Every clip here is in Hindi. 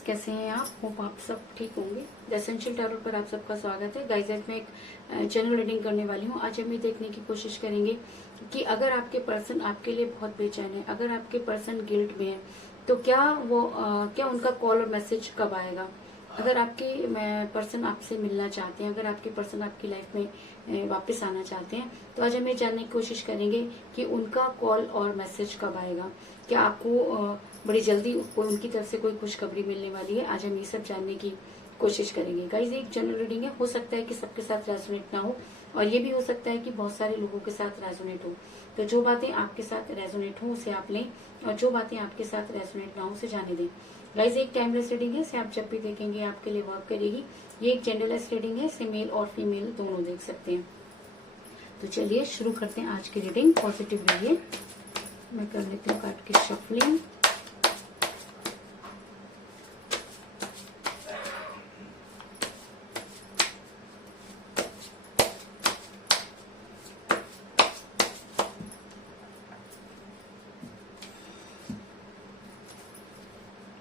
गाइज, कैसे हैं आप? होप आप सब ठीक होंगे। द एसेंशियल टैरो पर आप सबका स्वागत है। गाइज, आज मैं एक जनरल रीडिंग करने वाली हूँ। आज हम ये देखने की कोशिश करेंगे कि अगर आपके पर्सन आपके लिए बहुत बेचैन है, अगर आपके पर्सन गिल्ट में है, तो क्या उनका कॉल और मैसेज कब आएगा। अगर आपके पर्सन आपसे मिलना चाहते हैं, अगर आपके पर्सन आपकी लाइफ में वापस आना चाहते हैं, तो आज हम ये जानने की कोशिश करेंगे कि उनका कॉल और मैसेज कब आएगा। क्या आपको बड़ी जल्दी उनकी तरफ से कोई खुशखबरी मिलने वाली है? आज हम ये सब जानने की कोशिश करेंगे। गाइज, एक जनरल रीडिंग है, हो सकता है कि सबके साथ रेजोनेट ना हो, और ये भी हो सकता है कि बहुत सारे लोगों के साथ रेजोनेट हो। तो जो बातें आपके साथ रेजोनेट हो उसे आप लें, और जो बातें आपके साथ रेजोनेट ना हो उसे जाने दें। गाइज, एक टाइमलेस रीडिंग है, इसे आप जब भी देखेंगे आपके लिए वर्क करेगी। ये एक जेंडरलेस रीडिंग है, इसे मेल और फीमेल दोनों देख सकते हैं। तो चलिए शुरू करते हैं आज की रीडिंग। पॉजिटिव रहिए। मैं कर लेती हूँ कार्ड की शफलिंग।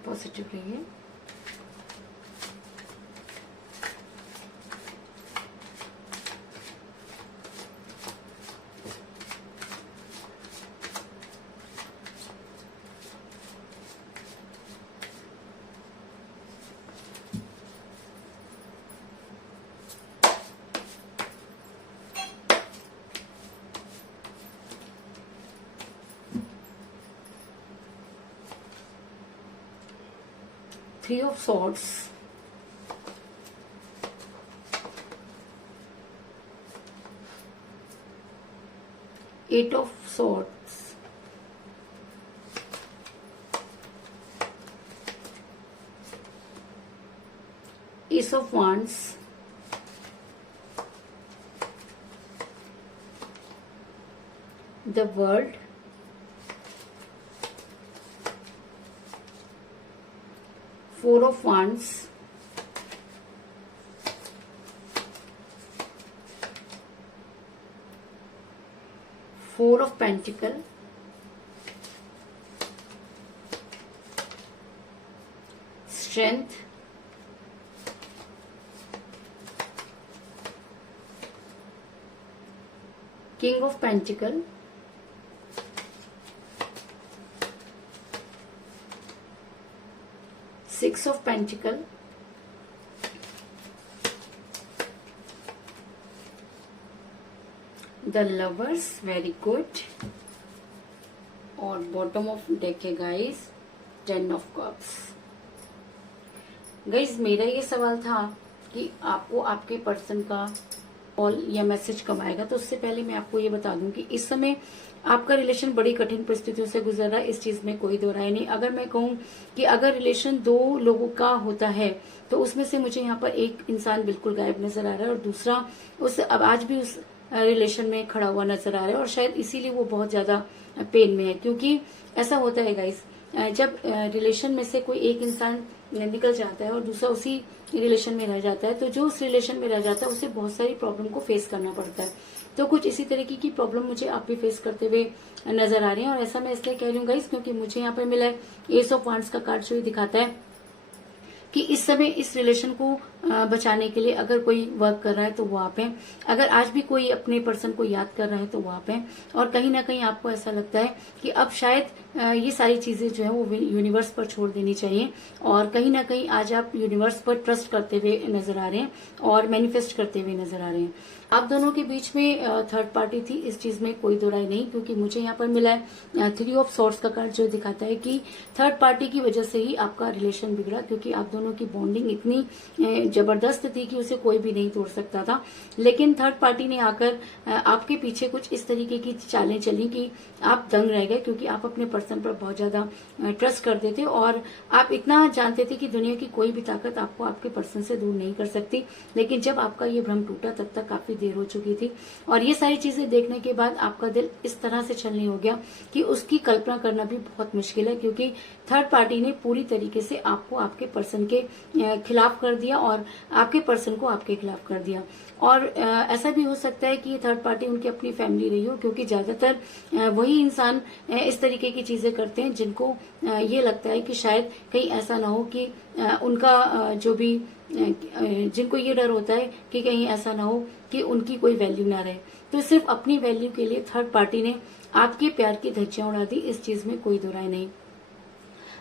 पॉजिटिव रहिए। Three of Swords, Eight of Swords, Ace of Wands, the World, Four of Wands, Four of Pentacles, Strength, King of Pentacles, Six of Pentacles, the Lovers, very good, और बॉटम ऑफ डेक है guys, ten of cups. Guys, मेरा ये सवाल था कि आपको आपके पर्सन का कॉल या मैसेज कब आएगा। तो उससे पहले मैं आपको ये बता दूं कि इस समय आपका रिलेशन बड़ी कठिन परिस्थितियों से गुजर रहा है, इस चीज में कोई दो राय नहीं। अगर मैं कहूं कि अगर रिलेशन दो लोगों का होता है, तो उसमें से मुझे यहाँ पर एक इंसान बिल्कुल गायब नजर आ रहा है, और दूसरा अब आज भी उस रिलेशन में खड़ा हुआ नजर आ रहा है, और शायद इसीलिए वो बहुत ज्यादा पेन में है। क्योंकि ऐसा होता है गाइस, जब रिलेशन में से कोई एक इंसान निकल जाता है और दूसरा उसी रिलेशन में रह जाता है, तो जो उस रिलेशन में रह जाता है उसे बहुत सारी प्रॉब्लम को फेस करना पड़ता है। तो कुछ इसी तरीके की प्रॉब्लम मुझे आप भी फेस करते हुए नजर आ रही है। और ऐसा मैं इसलिए कह रही हूँ गाइस, क्योंकि मुझे यहाँ पे मिला है एस ऑफ वांड्स का कार्ड, जो ये दिखाता है कि इस समय इस रिलेशन को बचाने के लिए अगर कोई वर्क कर रहा है तो वो आप हैं। अगर आज भी कोई अपने पर्सन को याद कर रहा है तो वो आप हैं। और कहीं ना कहीं आपको ऐसा लगता है कि अब शायद ये सारी चीजें जो है वो यूनिवर्स पर छोड़ देनी चाहिए, और कहीं ना कहीं आज आप यूनिवर्स पर ट्रस्ट करते हुए नजर आ रहे हैं और मैनिफेस्ट करते हुए नजर आ रहे हैं। आप दोनों के बीच में थर्ड पार्टी थी, इस चीज में कोई दो राय नहीं, क्योंकि मुझे यहाँ पर मिला है थ्री ऑफ सॉर्ड्स का कार्ड, जो दिखाता है कि थर्ड पार्टी की वजह से ही आपका रिलेशन बिगड़ा, क्योंकि आप दोनों की बॉन्डिंग इतनी जबरदस्त थी कि उसे कोई भी नहीं तोड़ सकता था। लेकिन थर्ड पार्टी ने आकर आपके पीछे कुछ इस तरीके की चालें चली कि आप दंग रह गए, क्योंकि आप अपने पर्सन पर बहुत ज्यादा ट्रस्ट करते थे, और आप इतना जानते थे कि दुनिया की कोई भी ताकत आपको आपके पर्सन से दूर नहीं कर सकती। लेकिन जब आपका ये भ्रम टूटा, तब तक काफी देर हो चुकी थी, और ये सारी चीजें देखने के बाद आपका दिल इस तरह से छलनी हो गया कि उसकी कल्पना करना भी बहुत मुश्किल है, क्योंकि थर्ड पार्टी ने पूरी तरीके से आपको आपके पर्सन के खिलाफ कर दिया, और और आपके पर्सन को आपके खिलाफ कर दिया। और ऐसा भी हो सकता है कि ये थर्ड पार्टी उनकी अपनी फैमिली रही हो, क्योंकि ज्यादातर वही इंसान इस तरीके की चीजें करते हैं जिनको ये लगता है कि शायद कहीं ऐसा ना हो कि उनका जो भी जिनको ये डर होता है कि कहीं ऐसा ना हो कि उनकी कोई वैल्यू ना रहे। तो सिर्फ अपनी वैल्यू के लिए थर्ड पार्टी ने आपके प्यार की धज्जियां उड़ा दी, इस चीज में कोई दो राय नहीं।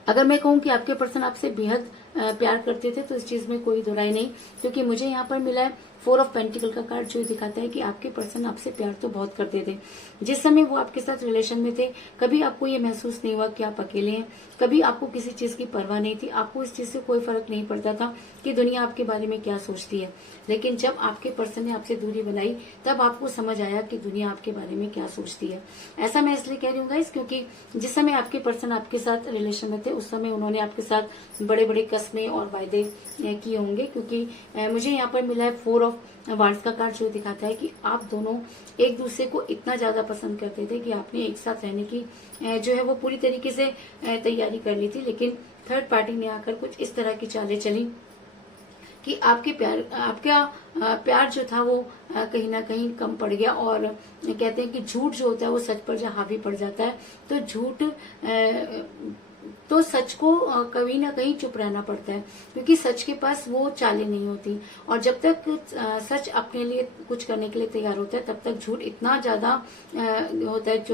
अगर मैं कहूं कि आपके पर्सन आपसे बेहद प्यार करते थे तो इस चीज में कोई दो राय नहीं, क्योंकि मुझे यहाँ पर मिला है 4 ऑफ पेंटिकल का कार्ड, जो दिखाता है कि आपके पर्सन आपसे प्यार तो बहुत करते थे। जिस समय वो आपके साथ रिलेशन में थे, कभी आपको ये महसूस नहीं हुआ कि आप अकेले हैं, कभी आपको किसी चीज की परवाह नहीं थी, आपको इस चीज से कोई फर्क नहीं पड़ता था कि दुनिया आपके बारे में क्या सोचती है। लेकिन जब आपके पर्सन ने आपसे दूरी बनाई, तब आपको समझ आया कि दुनिया आपके बारे में क्या सोचती है। ऐसा मैं इसलिए कह रही हूँ गाइस, क्योंकि जिस समय आपके पर्सन आपके साथ रिलेशन में थे, उस समय उन्होंने आपके साथ बड़े बड़े कस्में और वायदे किए होंगे, क्योंकि मुझे यहाँ पर मिला है 4 ऑफ वांड्स का कार्ड, जो दिखाता है कि आप दोनों एक दूसरे को इतना ज्यादा पसंद करते थे कि आपने एक साथ रहने की जो है वो पूरी तरीके से तैयारी कर ली थी। लेकिन थर्ड पार्टी ने आकर कुछ इस तरह की चालें चली कि आपका प्यार जो था वो कहीं ना कहीं कम पड़ गया। और कहते हैं कि झूठ जो होता है वो सच पर जब हावी पड़ जाता है, तो सच को कहीं ना कहीं चुप रहना पड़ता है, क्योंकि सच के पास वो चालें नहीं होती। और जब तक सच अपने लिए कुछ करने के लिए तैयार होता है, तब तक झूठ इतना ज्यादा होता है,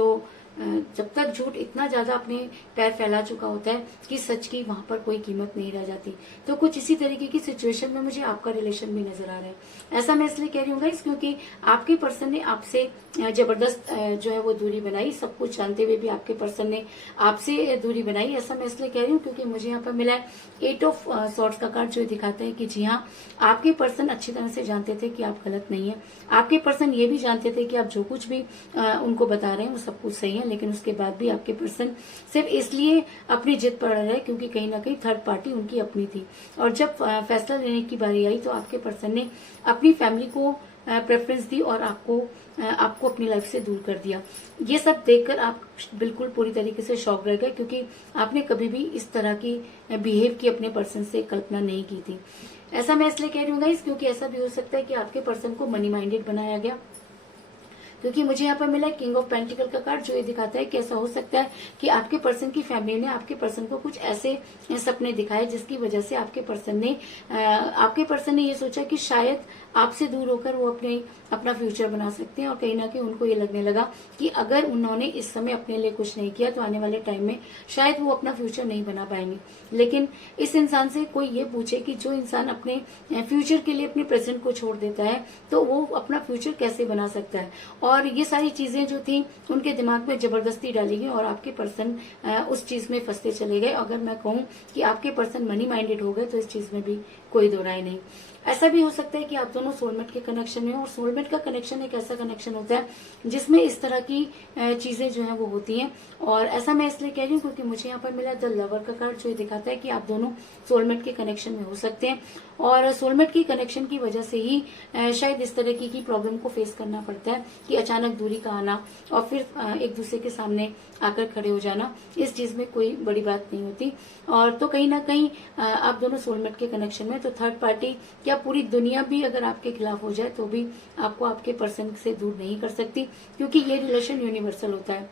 जब तक झूठ इतना ज्यादा अपने पैर फैला चुका होता है कि सच की वहां पर कोई कीमत नहीं रह जाती। तो कुछ इसी तरीके की सिचुएशन में मुझे आपका रिलेशन भी नजर आ रहा है। ऐसा मैं इसलिए कह रही हूँ गाइस, क्योंकि आपके पर्सन ने आपसे जबरदस्त जो है वो दूरी बनाई, सब कुछ जानते हुए भी आपके पर्सन ने आपसे दूरी बनाई। ऐसा मैं इसलिए कह रही हूँ क्योंकि मुझे यहाँ पर मिला है 8 ऑफ सॉर्ड्स का कार्ड, जो दिखाता है कि जी हाँ, आपके पर्सन अच्छी तरह से जानते थे कि आप गलत नहीं है। आपके पर्सन ये भी जानते थे कि आप जो कुछ भी उनको बता रहे हैं वो सब कुछ सही है, लेकिन उसके बाद भी आपके पर्सन सिर्फ इसलिए अपनी जिद पर रहे क्योंकि कहीं ना कहीं थर्ड पार्टी उनकी अपनी थी। और जब फैसला लेने की बारी आई, तो आपके पर्सन ने अपनी फैमिली को प्रेफरेंस दी और आपको अपनी लाइफ से दूर कर दिया। ये सब देखकर आप बिल्कुल पूरी तरीके से शॉक रह गए, क्योंकि आपने कभी भी इस तरह की बिहेव की अपने पर्सन से कल्पना नहीं की थी। ऐसा मैं इसलिए कह रही हूँ गाइस, क्योंकि ऐसा भी हो सकता है कि आपके पर्सन को मनी माइंडेड बनाया गया, क्योंकि मुझे यहाँ पर मिला है किंग ऑफ पेंटिकल का कार्ड, जो ये दिखाता है कि ऐसा हो सकता है कि आपके पर्सन की फैमिली ने आपके पर्सन को कुछ ऐसे सपने दिखाए जिसकी वजह से आपके पर्सन ने ये सोचा कि शायद आपसे दूर होकर वो अपना फ्यूचर बना सकते हैं। और कहीं ना कहीं उनको ये लगने लगा कि अगर उन्होंने इस समय अपने लिए कुछ नहीं किया, तो आने वाले टाइम में शायद वो अपना फ्यूचर नहीं बना पाएंगे। लेकिन इस इंसान से कोई ये पूछे कि जो इंसान अपने फ्यूचर के लिए अपने प्रेजेंट को छोड़ देता है, तो वो अपना फ्यूचर कैसे बना सकता है। और ये सारी चीजें जो थी उनके दिमाग में जबरदस्ती डाली गई और आपके पर्सन उस चीज में फंसते चले गए। अगर मैं कहूँ कि आपके पर्सन मनी माइंडेड हो गए, तो इस चीज में भी कोई दो राय नहीं। ऐसा भी हो सकता है कि आप दोनों सोलमेट के कनेक्शन में हो, और सोलमेट का कनेक्शन एक ऐसा कनेक्शन होता है जिसमें इस तरह की चीजें जो है वो होती हैं। और ऐसा मैं इसलिए कह रही हूँ क्योंकि मुझे यहाँ पर मिला द लवर का कार्ड, जो दिखाता है कि आप दोनों सोलमेट के कनेक्शन में हो सकते हैं। और सोलमेट की कनेक्शन की वजह से ही शायद इस तरह की प्रॉब्लम को फेस करना पड़ता है कि अचानक दूरी का आना और फिर एक दूसरे के सामने आकर खड़े हो जाना, इस चीज में कोई बड़ी बात नहीं होती। और तो कहीं ना कहीं आप दोनों सोलमेट के कनेक्शन में, तो थर्ड पार्टी क्या पूरी दुनिया भी अगर आपके खिलाफ हो जाए तो भी आपको आपके पर्सन से दूर नहीं कर सकती, क्योंकि ये रिलेशन यूनिवर्सल होता है।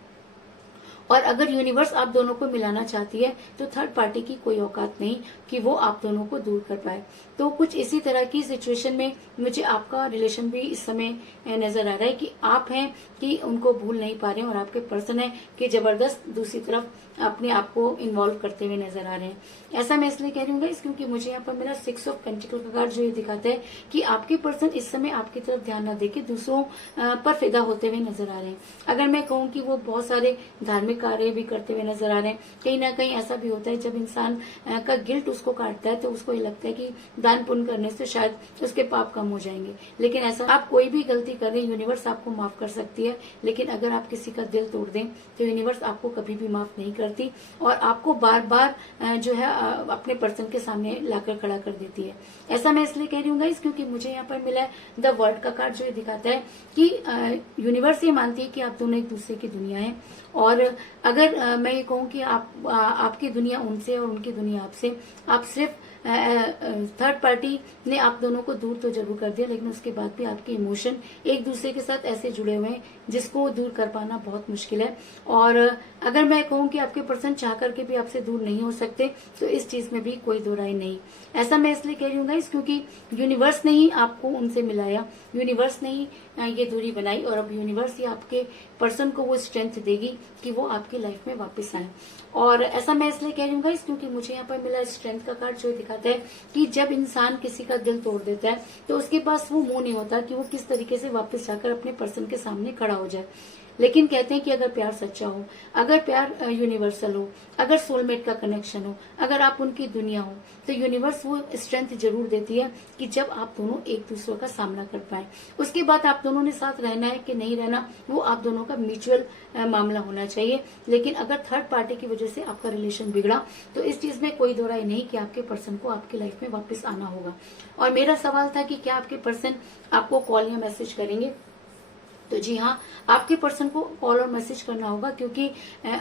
और अगर यूनिवर्स आप दोनों को मिलाना चाहती है, तो थर्ड पार्टी की कोई औकात नहीं कि वो आप दोनों को दूर कर पाए। तो कुछ इसी तरह की सिचुएशन में मुझे आपका रिलेशन भी इस समय नजर आ रहा है कि आप हैं कि उनको भूल नहीं पा रहे हैं, और आपके पर्सन है कि जबरदस्त दूसरी तरफ अपने आप को इन्वॉल्व करते हुए नजर आ रहे हैं। ऐसा मैं इसलिए कह रही हूँ क्योंकि मुझे यहाँ पर मेरा 6 ऑफ पेंटिकल का कार्ड, जो ये दिखाता है कि आपके पर्सन इस समय आपकी तरफ ध्यान न देके दूसरों पर फिदा होते हुए नजर आ रहे हैं। अगर मैं कहूँ कि वो बहुत सारे धार्मिक कार्य भी करते हुए नजर आ रहे हैं। कहीं ना कहीं ऐसा भी होता है जब इंसान का गिल्ट उसको काटता है, तो उसको ये लगता है कि दान पुण्य करने से शायद उसके पाप कम हो जाएंगे। लेकिन ऐसा, आप कोई भी गलती कर रहे हैं, यूनिवर्स आपको माफ कर सकती है, लेकिन अगर आप किसी का दिल तोड़ दें तो यूनिवर्स आपको कभी भी माफ नहीं करती और आपको बार बार जो है अपने पर्सन के सामने लाकर खड़ा कर देती है। ऐसा मैं इसलिए कह रही हूँ गाइस क्योंकि मुझे यहाँ पर मिला है द वर्ल्ड का कार्ड, जो ये दिखाता है कि यूनिवर्स ये मानती है कि आप दोनों एक दूसरे की दुनिया है। और अगर मैं ये कहूँ कि आपकी दुनिया उनसे और उनकी दुनिया आपसे, आप सिर्फ थर्ड पार्टी ने आप दोनों को दूर तो जरूर कर दिया, लेकिन उसके बाद भी आपके इमोशन एक दूसरे के साथ ऐसे जुड़े हुए हैं जिसको दूर कर पाना बहुत मुश्किल है। और अगर मैं कहूँ कि आपके पर्सन चाह करके भी आपसे दूर नहीं हो सकते, तो इस चीज में भी कोई दो राय नहीं। ऐसा मैं इसलिए कह रही हूँ गाइस, क्योंकि यूनिवर्स ने ही आपको उनसे मिलाया, यूनिवर्स ने ही ये दूरी बनाई, और अब यूनिवर्स ही आपके पर्सन को वो स्ट्रेंथ देगी कि वो आपकी लाइफ में वापस आए। और ऐसा मैं इसलिए कह रही हूँ गाइस, क्योंकि मुझे यहाँ पर मिला स्ट्रेंथ का कार्ड, जो दिखाता है कि जब इंसान किसी का दिल तोड़ देता है तो उसके पास वो मुंह नहीं होता कि वो किस तरीके से वापस जाकर अपने पर्सन के सामने खड़ा हो जाए। लेकिन कहते हैं कि अगर प्यार सच्चा हो, अगर प्यार यूनिवर्सल हो, अगर सोलमेट का कनेक्शन हो, अगर आप उनकी दुनिया हो, तो यूनिवर्स वो स्ट्रेंथ जरूर देती है कि जब आप दोनों एक दूसरे का सामना कर पाए। उसके बाद आप दोनों ने साथ रहना है कि नहीं रहना, वो आप दोनों का म्यूचुअल मामला होना चाहिए। लेकिन अगर थर्ड पार्टी की वजह से आपका रिलेशन बिगड़ा, तो इस चीज में कोई दो राय नहीं कि आपके पर्सन को आपकी लाइफ में वापस आना होगा। और मेरा सवाल था कि क्या आपके पर्सन आपको कॉल या मैसेज करेंगे, तो जी हाँ, आपके पर्सन को कॉल और मैसेज करना होगा, क्योंकि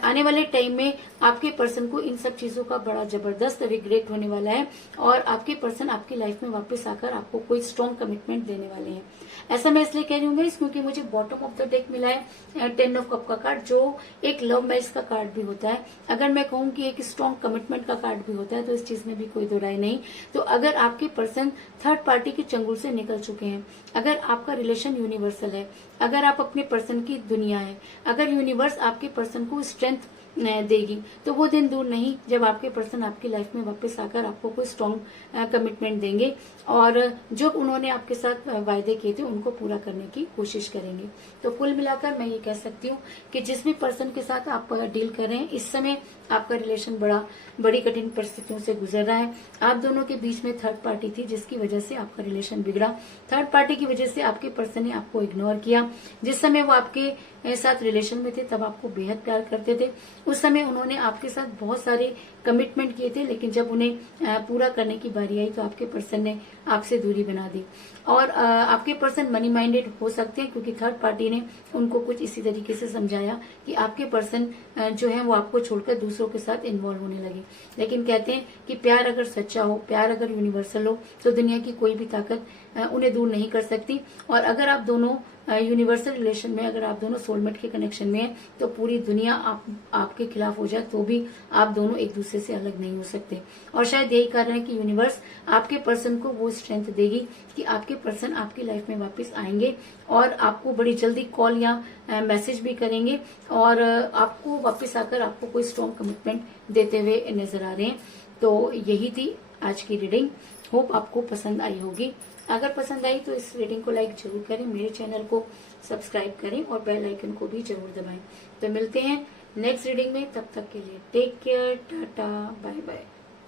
आने वाले टाइम में आपके पर्सन को इन सब चीजों का बड़ा जबरदस्त रिग्रेट होने वाला है, और आपके पर्सन आपकी लाइफ में वापस आकर आपको कोई स्ट्रॉन्ग कमिटमेंट देने वाले हैं। ऐसा मैं इसलिए कह रही हूँ क्योंकि मुझे बॉटम ऑफ द डेक मिला है 10 ऑफ कप का कार्ड, जो एक लव मैरिज का कार्ड भी होता है। अगर मैं कहूँ कि एक स्ट्रॉन्ग कमिटमेंट का कार्ड भी होता है, तो इस चीज में भी कोई दो राय नहीं। तो अगर आपके पर्सन थर्ड पार्टी के चंगुल से निकल चुके हैं, अगर आपका रिलेशन यूनिवर्सल है, अगर आप अपने पर्सन की दुनिया है, अगर यूनिवर्स आपके पर्सन को स्ट्रेंथ देगी, तो वो दिन दूर नहीं जब आपके पर्सन आपकी लाइफ में वापस आकर आपको कोई स्ट्रॉन्ग कमिटमेंट देंगे, और जो उन्होंने आपके साथ वायदे किए थे उनको पूरा करने की कोशिश करेंगे। तो कुल मिलाकर मैं ये कह सकती हूँ कि जिस भी पर्सन के साथ आप डील कर रहे हैं, इस समय आपका रिलेशन बड़ी कठिन परिस्थितियों से गुजर रहा है। आप दोनों के बीच में थर्ड पार्टी थी जिसकी वजह से आपका रिलेशन बिगड़ा। थर्ड पार्टी की वजह से आपके पर्सन ने आपको इग्नोर किया। जिस समय वो आपके साथ रिलेशन में थे तब आपको बेहद प्यार करते थे। उस समय उन्होंने आपके साथ बहुत सारे कमिटमेंट किए थे, लेकिन जब उन्हें पूरा करने की बारी आई तो आपके पर्सन ने आपसे दूरी बना दी। और आपके पर्सन मनी माइंडेड हो सकते हैं, क्योंकि थर्ड पार्टी ने उनको कुछ इसी तरीके से समझाया कि आपके पर्सन जो है वो आपको छोड़कर दूसरों के साथ इन्वॉल्व होने लगे। लेकिन कहते हैं कि प्यार अगर सच्चा हो, प्यार अगर यूनिवर्सल हो, तो दुनिया की कोई भी ताकत उन्हें दूर नहीं कर सकती। और अगर आप दोनों यूनिवर्सल रिलेशन में, अगर आप दोनों सोलमेट के कनेक्शन में हैं, तो पूरी दुनिया आपके खिलाफ हो जाए तो भी आप दोनों एक दूसरे से अलग नहीं हो सकते। और शायद यही कारण है कि यूनिवर्स आपके पर्सन को वो स्ट्रेंथ देगी कि आपके पर्सन आपकी लाइफ में वापस आएंगे और आपको बड़ी जल्दी कॉल या मैसेज भी करेंगे, और आपको वापस आकर आपको कोई स्ट्रॉन्ग कमिटमेंट देते हुए नजर आ रहे हैं। तो यही थी आज की रीडिंग। होप आपको पसंद आई होगी। अगर पसंद आई तो इस रीडिंग को लाइक जरूर करें, मेरे चैनल को सब्सक्राइब करें और बेल आइकन को भी जरूर दबाएं। तो मिलते हैं नेक्स्ट रीडिंग में, तब तक के लिए take care, tata, bye bye.